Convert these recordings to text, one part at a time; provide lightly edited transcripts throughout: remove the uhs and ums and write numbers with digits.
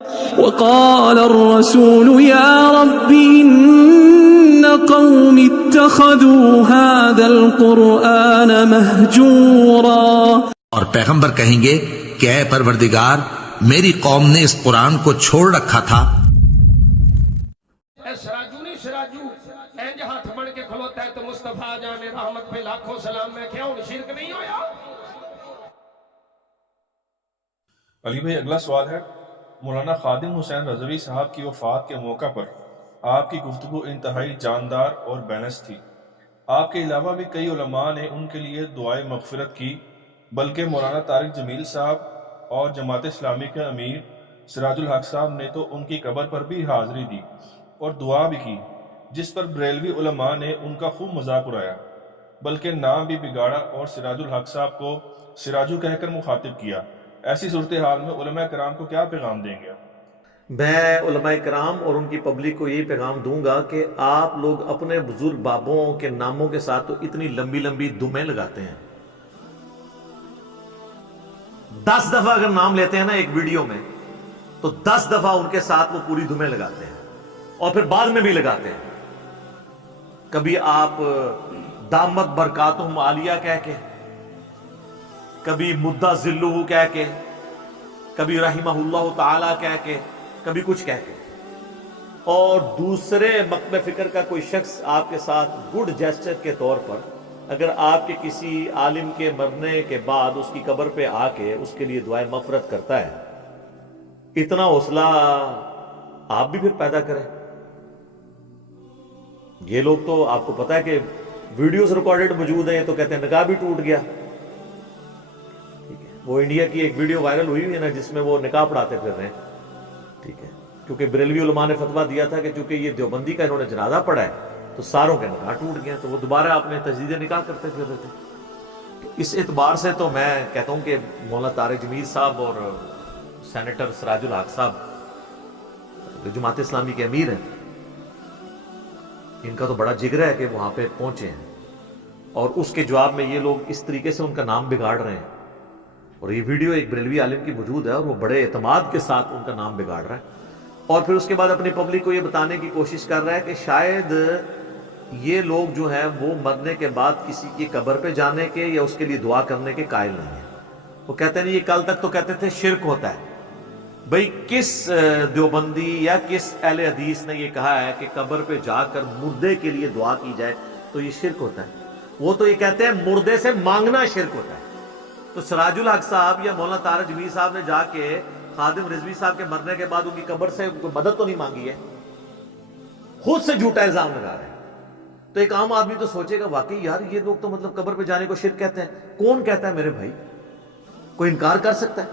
وقال الرسول يا رب إن قوم اتخذوا هذا القرآن مهجورا. اور پیغمبر کہیں گے کہ اے پروردگار میری قوم نے اس قرآن کو چھوڑ رکھا تھا. اے سراجو نہیں سراجو اینج ہاتھ بڑھ کے کھلوتا ہے تو مصطفیٰ جان رحمت پہ لاکھوں سلام. میں کیا ہوں شرک نہیں ہویا؟ علی بھائی اگلا سوال ہے، مولانا خادم حسین رضوی صاحب کی وفات کے موقع پر آپ کی گفتگو انتہائی جاندار اور بیلنس تھی. آپ کے علاوہ بھی کئی علماء نے ان کے لیے دعائے مغفرت کی، بلکہ مولانا طارق جمیل صاحب اور جماعت اسلامی کے امیر سراج الحق صاحب نے تو ان کی قبر پر بھی حاضری دی اور دعا بھی کی، جس پر بریلوی علماء نے ان کا خوب مذاق اڑایا، بلکہ نام بھی بگاڑا اور سراج الحق صاحب کو سراجو کہہ کر مخاطب کیا. ایسی صورتحال میں علماء کرام کو کیا پیغام دیں گے؟ میں علماء کرام اور ان کی پبلک کو یہی پیغام دوں گا کہ آپ لوگ اپنے بزرگ بابوں کے ناموں کے ساتھ تو اتنی لمبی لمبی دمیں لگاتے ہیں. 10 دفعہ اگر نام لیتے ہیں نا ایک ویڈیو میں تو 10 دفعہ ان کے ساتھ وہ پوری دمیں لگاتے ہیں اور پھر بعد میں بھی لگاتے ہیں. کبھی آپ دامت برکاتہم عالیہ کہہ کے، کبھی مدہ ذلہ کہہ کے، کبھی رحمہ اللہ تعالی کہہ کے، کبھی کچھ کہہ کے، اور دوسرے مقبہ فکر کا کوئی شخص آپ کے ساتھ گڈ جیسچر کے طور پر اگر آپ کے کسی عالم کے مرنے کے بعد اس کی قبر پہ آ کے اس کے لیے دعائیں مغفرت کرتا ہے، اتنا حوصلہ آپ بھی پھر پیدا کریں. یہ لوگ تو آپ کو پتا ہے کہ ویڈیوز ریکارڈڈ موجود ہیں، تو کہتے ہیں نکاح بھی ٹوٹ گیا. وہ انڈیا کی ایک ویڈیو وائرل ہوئی ہے نا جس میں وہ نکاح پڑھاتے پھر رہے ہیں. ٹھیک ہے، کیونکہ بریلوی علماء نے فتویٰ دیا تھا کہ چونکہ یہ دیوبندی کا انہوں نے جنازہ پڑھا ہے تو ساروں کے نکاح ٹوٹ گئے، تو وہ دوبارہ اپنے تجدید نکاح کرتے پھر رہے تھے. اس اعتبار سے تو میں کہتا ہوں کہ مولانا طارق جمیل صاحب اور سینیٹر سراج الحق صاحب جو جماعت اسلامی کے امیر ہیں، ان کا تو بڑا جگر ہے کہ وہاں پہ پہنچے ہیں، اور اس کے جواب میں یہ لوگ اس طریقے سے ان کا نام بگاڑ رہے ہیں. اور یہ ویڈیو ایک بریلوی عالم کی موجود ہے اور وہ بڑے اعتماد کے ساتھ ان کا نام بگاڑ رہا ہے، اور پھر اس کے بعد اپنی پبلک کو یہ بتانے کی کوشش کر رہا ہے کہ شاید یہ لوگ جو ہیں وہ مرنے کے بعد کسی کی قبر پہ جانے کے یا اس کے لیے دعا کرنے کے قائل نہیں ہیں. وہ کہتے ہیں یہ کل تک تو کہتے تھے شرک ہوتا ہے. بھئی کس دیوبندی یا کس اہل حدیث نے یہ کہا ہے کہ قبر پہ جا کر مردے کے لیے دعا کی جائے تو یہ شرک ہوتا ہے؟ وہ تو یہ کہتے ہیں مردے سے مانگنا شرک ہوتا ہے. تو سراج الحق صاحب یا مولانا طارق جمیل صاحب نے جا کے خادم رضوی صاحب کے مرنے کے بعد ان کی قبر سے کوئی مدد تو نہیں مانگی ہے، خود سے جھوٹا الزام لگا رہے ہیں. تو ایک عام آدمی تو سوچے گا واقعی یار یہ لوگ تو مطلب قبر پہ جانے کو شرک کہتے ہیں. کون کہتا ہے میرے بھائی؟ کوئی انکار کر سکتا ہے؟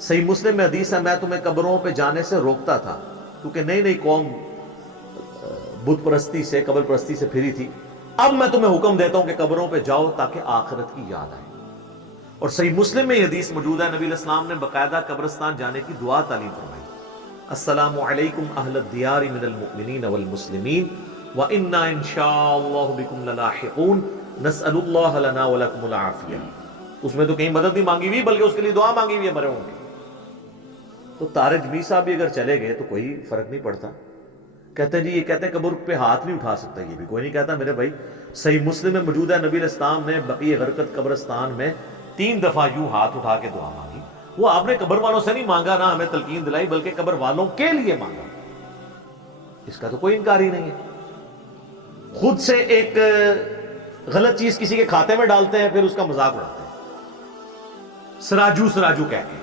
صحیح مسلم میں حدیث ہے، میں تمہیں قبروں پہ جانے سے روکتا تھا کیونکہ نئی نئی قوم بت پرستی سے قبر پرستی سے پھری تھی، اب میں تمہیں حکم دیتا ہوں کہ قبروں پہ جاؤ تاکہ آخرت کی یاد آئے. اور صحیح مسلم میں یہ حدیث موجود ہے، نبی علیہ السلام نے باقاعدہ قبرستان جانے کی دعا تعلیم فرمائی. السلام علیکم اہل الدیار من المؤمنین والمسلمین وَإِنَّا إِن شَاءَ اللَّهُ بِكُمْ لَلَاحِقُونَ نَسْأَلُ اللَّهَ لَنَا وَلَكُمُ الْعَافِيَةَ. اس میں تو کہیں مدد نہیں مانگی ہوئی بلکہ اس کے لیے دعا مانگی ہوئی ہے مرے ہوں گے. تو طارق جمیل صاحب بھی اگر چلے گئے تو کوئی فرق نہیں پڑتا. کہتے ہیں جی یہ کہتے ہیں قبر پہ ہاتھ نہیں اٹھا سکتا، یہ بھی کوئی نہیں کہتا میرے بھائی. صحیح مسلم میں موجود ہے، نبی علیہ السلام نے بقیع غرقد قبرستان میں 3 دفعہ یوں ہاتھ اٹھا کے دعا مانگی. وہ آپ نے قبر والوں سے نہیں مانگا، نہ ہمیں تلقین دلائی، بلکہ قبر والوں کے لیے مانگا. اس کا تو کوئی انکار ہی نہیں ہے. خود سے ایک غلط چیز کسی کے کھاتے میں ڈالتے ہیں پھر اس کا مذاق اڑاتے ہیں سراجو سراجو کہہ کے.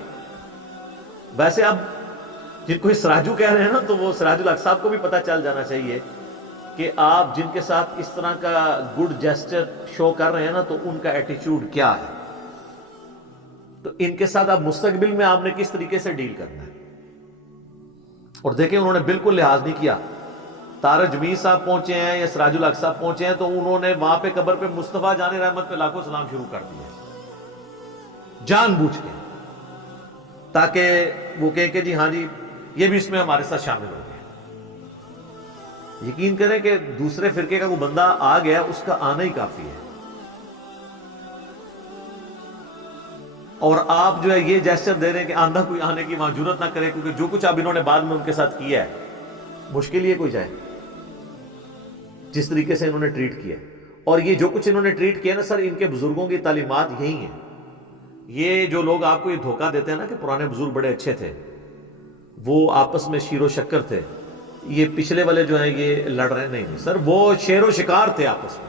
ویسے اب جن کو سراجو کہہ رہے ہیں نا تو وہ سراج الحق صاحب کو بھی پتہ چل جانا چاہیے کہ آپ جن کے ساتھ اس طرح کا گڈ جیسچر شو کر رہے ہیں نا تو ان کا ایٹیچیوڈ کیا ہے. تو ان کے ساتھ آپ مستقبل میں آپ نے کس طریقے سے ڈیل کرنا ہے. اور دیکھیں انہوں نے بالکل لحاظ نہیں کیا. طارق جمیل صاحب پہنچے ہیں یا سراج الحق صاحب پہنچے ہیں تو انہوں نے وہاں پہ قبر پہ مصطفیٰ جان رحمت پہ لاکھوں سلام شروع کر دیا جان بوجھ کے، تاکہ وہ کہیں کہ جی ہاں جی یہ بھی اس میں ہمارے ساتھ شامل ہو گیا. یقین کریں کہ دوسرے فرقے کا کوئی بندہ آ گیا اس کا آنا ہی کافی ہے. اور آپ جو ہے یہ جیسچر دے رہے ہیں کہ آندھا کوئی آنے کی وہاں جرت نہ کرے، کیونکہ جو کچھ اب انہوں نے بعد میں ان کے ساتھ کیا ہے مشکل یہ کوئی جائے جس طریقے سے انہوں نے ٹریٹ کیا. اور یہ جو کچھ انہوں نے ٹریٹ کیا نا سر، ان کے بزرگوں کی تعلیمات یہی ہیں. یہ جو لوگ آپ کو یہ دھوکہ دیتے ہیں نا کہ پرانے بزرگ بڑے اچھے تھے، وہ آپس میں شیر و شکر تھے، یہ پچھلے والے جو ہیں یہ لڑ رہے نہیں سر، وہ شیر و شکار تھے آپس میں.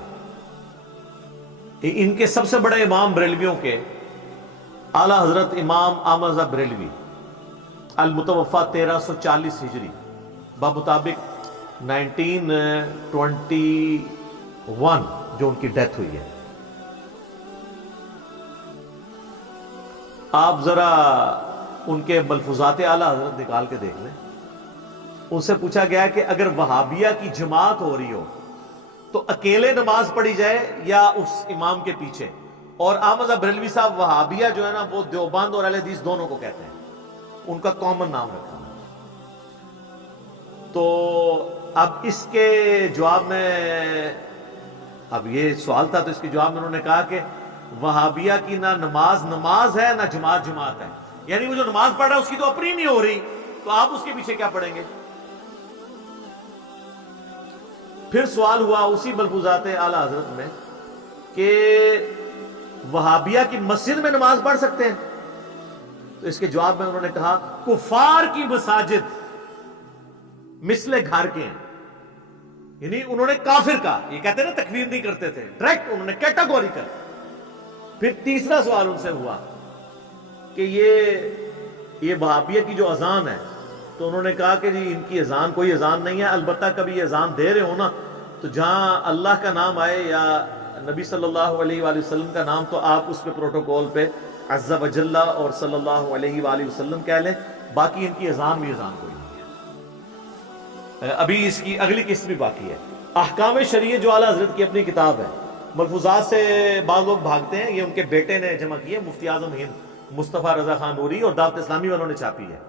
ان کے سب سے بڑے امام بریلویوں کے اعلیٰ حضرت امام احمد رضا بریلوی المتوفا 1340 ہجری بمطابق 1921 جو ان کی ڈیتھ ہوئی ہے. آپ ذرا ان کے ملفوظات اعلیٰ حضرت نکال کے دیکھ لیں. ان سے پوچھا گیا کہ اگر وہابیہ کی جماعت ہو رہی ہو تو اکیلے نماز پڑھی جائے یا اس امام کے پیچھے. اور احمد بریلوی صاحب وہابیہ جو ہے نا وہ دیوبند اور اہل حدیث دونوں کو کہتے ہیں، ان کا کامن نام رکھا. تو اب اس کے جواب میں، اب یہ سوال تھا تو اس کے جواب میں انہوں نے کہا کہ وہابیہ کی نہ نماز ہے نہ جماعت ہے. یعنی وہ جو نماز پڑھ رہا ہے اس کی تو اپنی نہیں ہو رہی، تو آپ اس کے پیچھے کیا پڑھیں گے. پھر سوال ہوا اسی ملفوظات اعلیٰ حضرت میں کہ وہابیہ کی مسجد میں نماز پڑھ سکتے ہیں. تو اس کے جواب میں انہوں نے کہا کفار کی مساجد مثل گھر کے ہیں. یعنی انہوں نے کافر کا، یہ کہتے ہیں نا تکفیر نہیں کرتے تھے، ڈائریکٹ انہوں نے کیٹاگوریکل. پھر تیسرا سوال ان سے ہوا کہ یہ وہابیہ کی جو اذان ہے، تو انہوں نے کہا کہ جی ان کی اذان کوئی اذان نہیں ہے، البتہ کبھی اذان دے رہے ہو نا تو جہاں اللہ کا نام آئے یا نبی صلی اللہ علیہ وآلہ وسلم کا نام تو آپ اس پہ پروٹوکول پہ عز و جل اور صلی اللہ علیہ وآلہ وسلم کہہ لیں، باقی ان کی اذان بھی اذان کوئی نہیں ہے. ابھی اس کی اگلی قسط بھی باقی ہے. احکام شریعہ جو اعلیٰ حضرت کی اپنی کتاب ہے، ملفوظات سے بعض لوگ بھاگتے ہیں، یہ ان کے بیٹے نے جمع کی ہے، مفتی اعظم ہند مصطفیٰ رضا خان نوری اور دعوت اسلامی والوں نے چھاپی ہے،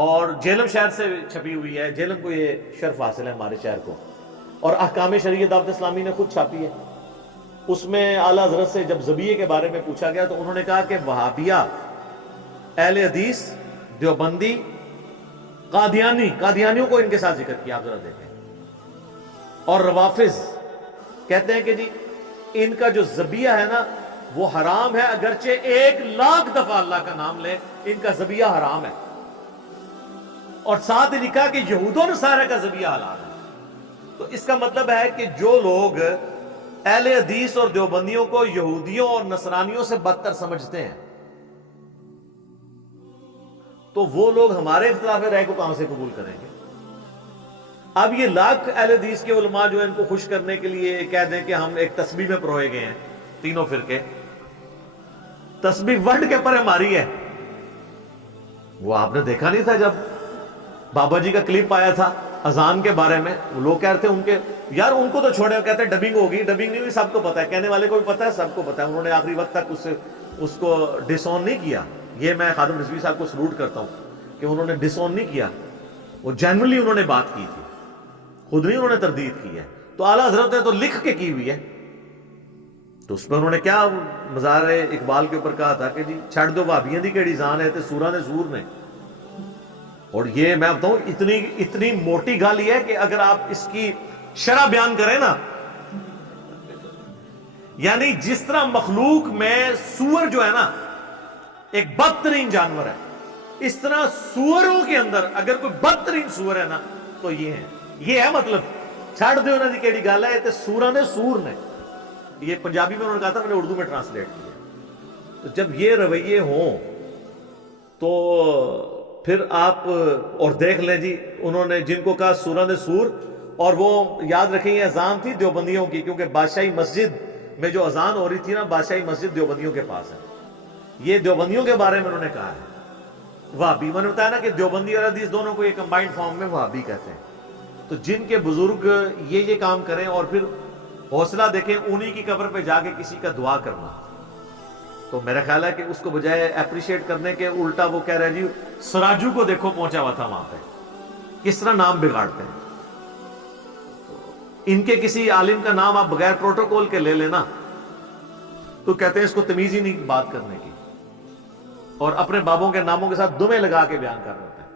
اور جہلم شہر سے چھپی ہوئی ہے. جہلم کو یہ شرف حاصل ہے ہمارے شہر کو. اور احکام شریعہ دعوت اسلامی نے خود چھاپی ہے. اس میں اعلیٰ حضرت سے جب ذبیحے کے بارے میں پوچھا گیا تو انہوں نے کہا کہ وہابیہ، اہل حدیث، دیوبندی، قادیانیوں کو ان کے ساتھ ذکر کیا، آپ ذرا دیکھیں. اور روافظ کہتے ہیں کہ جی ان کا جو ذبیحہ ہے نا وہ حرام ہے، اگرچہ 1,00,000 دفعہ اللہ کا نام لے ان کا ذبیحہ حرام ہے. اور ساتھ ہی لکھا کہ یہود و نصارہ کا ذبیحہ حلال ہے. تو اس کا مطلب ہے کہ جو لوگ اہل حدیث اور دیوبندیوں کو یہودیوں اور نصرانیوں سے بدتر سمجھتے ہیں تو وہ لوگ ہمارے اختلاف رائے کو کہاں سے قبول کریں گے. اب یہ لاکھ اہل حدیث کے علماء جو ان کو خوش کرنے کے لیے کہہ دیں کہ ہم ایک تسبیح میں پروئے گئے ہیں، تینوں فرقے. تسبیح ورڈ کے پر ہماری ہے. وہ آپ نے دیکھا نہیں تھا جب بابا جی کا کلپ آیا تھا اذان کے بارے میں، وہ لوگ کہہ رہے تھے ان کے یار ان کو تو چھوڑے، کہتے ہیں ڈبنگ ہوگی، ڈبنگ نہیں ہوئی، سب کو پتا ہے، کہنے والے کو بھی پتا ہے، سب کو پتا ہے. انہوں نے آخری وقت تک اس کو ڈس آن نہیں کیا. یہ میں خادم رضوی صاحب کو سلوٹ کرتا ہوں کہ انہوں نے ڈس آن نہیں کیا، وہ جنرلی انہوں نے بات کی تھی، خود نہیں انہوں نے تردید کی ہے. تو اعلیٰ حضرت نے تو لکھ کے کی ہوئی ہے. تو اس میں انہوں نے کیا مزار اقبال کے اوپر کہا تھا کہ جی چھڑ دو بھابیاں دی کیڑی جان ہے تے سوراں دے سور نے. اور یہ میں بتاؤں اتنی موٹی گل یہ ہے کہ اگر آپ اس کی شرح بیان کریں نا، یعنی جس طرح مخلوق میں سور جو ہے نا ایک بدترین جانور ہے، اس طرح سوروں کے اندر اگر کوئی بدترین سور ہے نا تو یہ ہے مطلب چھڑ دے انہوں نے کیڑی گل ہے تے سوراں دے سور نے. یہ پنجابی میں انہوں نے کہا تھا، میں نے اردو میں ٹرانسلیٹ کیا. تو جب یہ رویے ہوں تو پھر آپ اور دیکھ لیں جی انہوں نے جن کو کہا سوراں دے سور، اور وہ یاد رکھیں یہ اذان تھی دیوبندیوں کی، کیونکہ بادشاہی مسجد میں جو اذان ہو رہی تھی نا بادشاہی مسجد دیوبندیوں کے پاس ہے. یہ دیوبندیوں کے بارے میں انہوں نے کہا ہے. وہابی میں نے بتایا نا کہ دیوبندی اور حدیث دونوں کو یہ کمبائنڈ فارم میں وہابی کہتے ہیں. تو جن کے بزرگ یہ کام کریں اور پھر حوصلہ دیکھیں انہی کی قبر پہ جا کے کسی کا دعا کرنا، تو میرا خیال ہے کہ اس کو بجائے اپریشیٹ کرنے کے الٹا وہ کہہ رہے جی سراجو کو دیکھو پہنچا ہوا تھا وہاں پہ، کس طرح نام بگاڑتے ہیں. ان کے کسی عالم کا نام آپ بغیر پروٹوکول کے لے لینا تو کہتے ہیں اس کو تمیز ہی نہیں بات کرنے کی. اور اپنے بابوں کے ناموں کے ساتھ دمیں لگا کے بیان کر رہے ہوتے ہیں،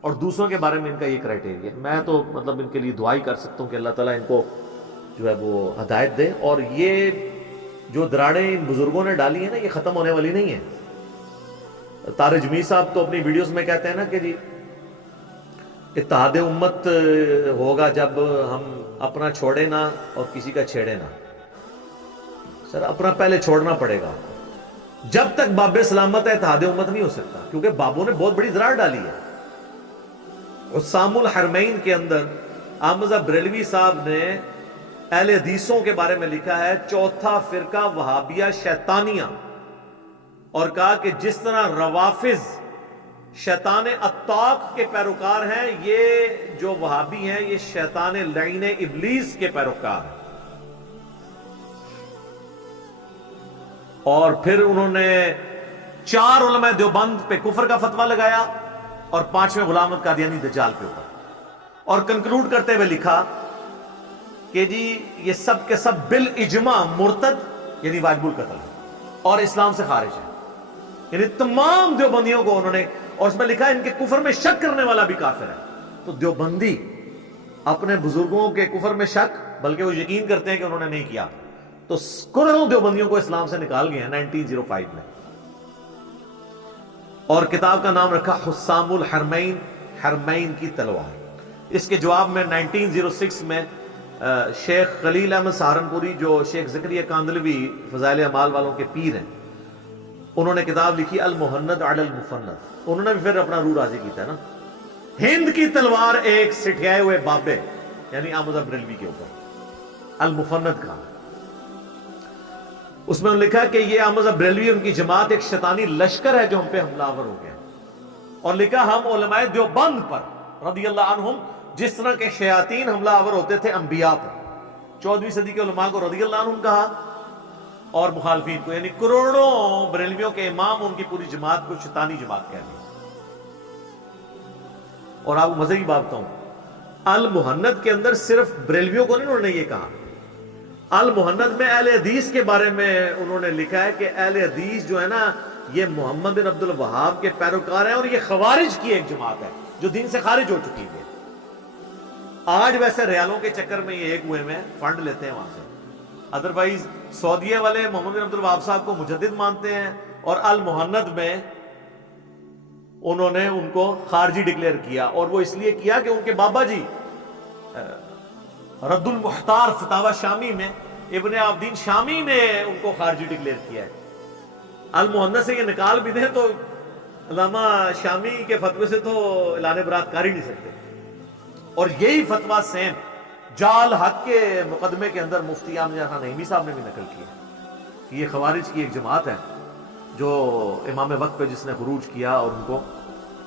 اور دوسروں کے بارے میں ان کا یہ کرائٹیریا. میں تو مطلب ان کے لیے دعا ہی کر سکتا ہوں کہ اللہ تعالیٰ ان کو جو ہے وہ ہدایت دے. اور یہ جو دراڑیں ان بزرگوں نے ڈالی ہیں نا، یہ ختم ہونے والی نہیں ہے. طارق جمیل صاحب تو اپنی ویڈیوز میں کہتے ہیں نا کہ جی اتحاد امت ہوگا جب ہم اپنا چھوڑے نہ اور کسی کا چھیڑے نہ. سر اپنا پہلے چھوڑنا پڑے گا. جب تک باب سلامت ہے اتحاد امت نہیں ہو سکتا، کیونکہ بابوں نے بہت بڑی دراڑ ڈالی ہے. حسام الحرمین کے اندر احمد بریلوی صاحب نے اہل حدیثوں کے بارے میں لکھا ہے چوتھا فرقہ وہابیہ شیطانیہ، اور کہا کہ جس طرح روافظ شیطان اتاق کے پیروکار ہیں، یہ جو وہابی ہیں یہ شیطان لعین ابلیس کے پیروکار ہیں. اور پھر انہوں نے 4 علماء دیوبند پہ کفر کا فتویٰ لگایا اور 5ویں غلام احمد قادیانی دجال کے اوپر، اور کنکلوڈ کرتے ہوئے لکھا کہ جی یہ سب کے سب بالاجماع مرتد یعنی واجب القتل ہے اور اسلام سے خارج ہے. یعنی تمام دیوبندیوں کو انہوں نے، اور اس میں لکھا ان کے کفر میں شک کرنے والا بھی کافر ہے. تو دیوبندی اپنے بزرگوں کے کفر میں شک، بلکہ وہ یقین کرتے ہیں کہ انہوں نے نہیں کیا، تو کروڑوں دیوبندیوں کو اسلام سے نکال گئے ہیں 1905 میں. اور کتاب کا نام رکھا حسام الحرمین، حرمین کی تلوار. اس کے جواب میں 1906 میں شیخ خلیل احمد سہارنپوری جو شیخ زکریا کاندلوی فضائل اعمال والوں کے پیر ہیں، انہوں نے کتاب لکھی المہند علی المفند. انہوں نے بھی پھر اپنا روح راضی کیتا ہے نا. ہند کی تلوار ایک سٹھیائے ہوئے بابے یعنی احمد بریلوی کے اوپر، المفند کا. اس میں انہوں نے لکھا کہ یہ احمد بریلوی ان کی جماعت ایک شیطانی لشکر ہے جو ہم پہ حملہ آور ہو گیا. اور لکھا ہم علماء دیوبند پر رضی اللہ عنہم جس طرح کے شیاطین حملہ آور ہوتے تھے انبیاء پر. 14ویں صدی کے علماء کو رضی اللہ عنہم کہا اور مخالفین کو، یعنی کروڑوں بریلویوں کے امام ان کی پوری جماعت کو شیطانی جماعت کہہ دیا. اور آپ کو مزے کی بات بتاؤں، المہند کے اندر صرف بریلویوں کو نہیں انہوں نے یہ کہا، المہند میں اہل حدیث کے بارے میں انہوں نے لکھا ہے کہ اہل حدیث جو ہے نا یہ محمد بن عبد الوہاب کے پیروکار ہیں اور یہ خوارج کی ایک جماعت ہے جو دین سے خارج ہو چکی ہے. آج ویسے ریالوں کے چکر میں یہ ایک ہوئے میں فنڈ لیتے ہیں وہاں سے، ادروائز سعودیہ والے محمد بن عبد الوہاب صاحب کو مجدد مانتے ہیں، اور المہند میں انہوں نے ان کو خارجی ڈکلیئر کیا. اور وہ اس لیے کیا کہ ان کے بابا جی رد المختار فتاوی شامی میں ابن عابدین شامی نے ان کو خارجی ڈکلیئر کیا ہے. المہند سے یہ نکال بھی دیں تو علامہ شامی کے فتوے سے تو اعلان برات کر ہی نہیں سکتے. اور یہی فتویٰ سیم جال حق کے مقدمے کے اندر مفتی احمد خان نعیمی صاحب نے بھی نقل کیا کہ یہ خوارج کی ایک جماعت ہے جو امام وقت پہ جس نے خروج کیا اور ان کو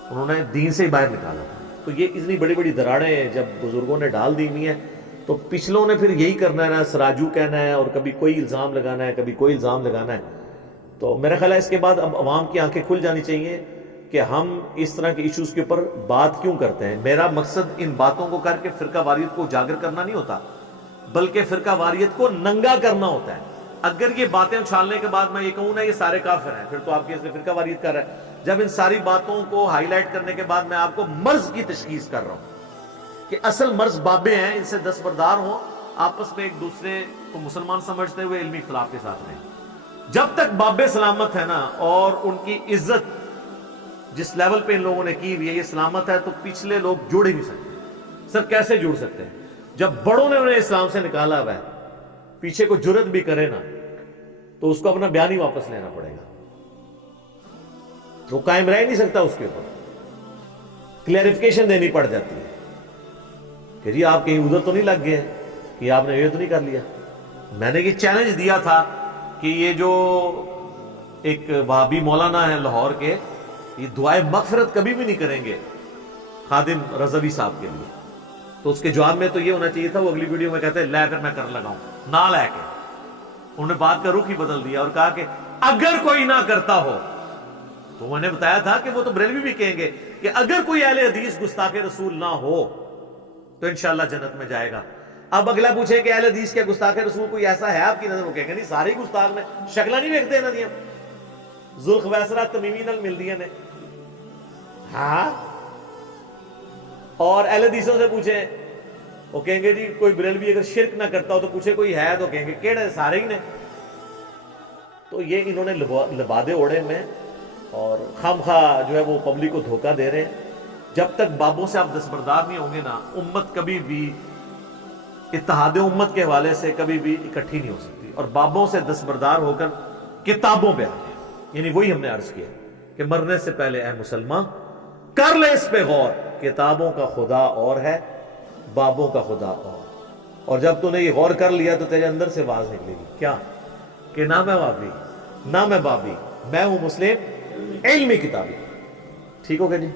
انہوں نے دین سے ہی باہر نکالا. تو یہ اتنی بڑی بڑی دراڑیں جب بزرگوں نے ڈال دی ہوئی ہیں تو پچھلوں نے پھر یہی کرنا ہے نا، سراجو کہنا ہے اور کبھی کوئی الزام لگانا ہے کبھی کوئی الزام لگانا ہے. تو میرا خیال ہے اس کے بعد اب عوام کی آنکھیں کھل جانی چاہیے کہ ہم اس طرح کے ایشوز کے اوپر بات کیوں کرتے ہیں. میرا مقصد ان باتوں کو کر کے فرقہ واریت کو اجاگر کرنا نہیں ہوتا، بلکہ فرقہ واریت کو ننگا کرنا ہوتا ہے. اگر یہ باتیں اچھالنے کے بعد میں یہ کہوں نا یہ سارے کافر ہیں، پھر تو آپ کے اس میں فرقہ واریت کر رہا ہے. جب ان ساری باتوں کو ہائی لائٹ کرنے کے بعد میں آپ کو مرض کی تشخیص کر رہا ہوں کہ اصل مرض بابے ہیں، ان سے دستبردار ہوں، آپس میں ایک دوسرے کو مسلمان سمجھتے ہوئے علمی اختلاف کے ساتھ رہیں. جب تک بابے سلامت ہے نا اور ان کی عزت جس لیول پہ ان لوگوں نے کی ہوئی ہے یہ سلامت ہے، تو پچھلے لوگ جوڑ ہی نہیں سکتے. سر کیسے جوڑ سکتے ہیں جب بڑوں نے انہیں اسلام سے نکالا ہوا ہے؟ پیچھے کو جرت بھی کرے نا تو اس کو اپنا بیان ہی واپس لینا پڑے گا، وہ قائم رہ نہیں سکتا. اس کے اوپر کلیریفیکیشن دینی پڑ جاتی ہے کہ جی آپ کہیں ادھر تو نہیں لگ گئے کہ آپ نے یہ تو نہیں کر لیا. میں نے یہ چیلنج دیا تھا کہ یہ جو ایک وہابی مولانا ہے لاہور کے، یہ دعائے مغفرت کبھی بھی نہیں کریں گے خادم رضوی صاحب کے لیے. تو اس کے جواب میں تو یہ ہونا چاہیے تھا، وہ اگلی ویڈیو میں کہتے ہیں لے کر میں کر لگاؤں، نہ لے کے. انہوں نے بات کا رخ ہی بدل دیا اور کہا کہ اگر کوئی نہ کرتا ہو تو میں نے بتایا تھا کہ وہ تو بریلوی بھی کہیں گے کہ اگر کوئی اہل حدیث گستاخ رسول نہ ہو تو انشاءاللہ جنت میں جائے گا. اب اگلا پوچھے کہ اہل حدیث کیا گستاخ رسول کوئی ایسا ہے آپ کی نظر؟ وہ کہیں گے نہیں، سارے گستاخ میں شکلہ نہیں دیکھتے نا دیا. ذوالخویسرہ تمیمی نال مل دیا نے ہاں اور اہل حدیثوں سے پوچھیں وہ کہیں گے جی کوئی بریلوی اگر شرک نہ کرتا ہو تو پوچھے کوئی ہے تو کہیں گے کیڑے سارے ہی نے. تو یہ انہوں نے لبادے اوڑے میں اور خامخواہ جو ہے وہ پبلک کو دھوکہ دے رہے ہیں. جب تک بابوں سے آپ دستبردار نہیں ہوں گے نا امت کبھی بھی اتحاد امت کے حوالے سے کبھی بھی اکٹھی نہیں ہو سکتی. اور بابوں سے دستبردار ہو کر کتابوں پہ آئے یعنی وہی ہم نے عرض کیا کہ مرنے سے پہلے اے مسلمان کر لے اس پہ غور. کتابوں کا خدا اور ہے بابوں کا خدا اور جب تو نے یہ غور کر لیا تو تیرے اندر سے آواز نکلے گی کیا کہ نہ میں بابی نہ میں بابی میں ہوں مسلم علمی کتابی. ٹھیک ہو گیا جی.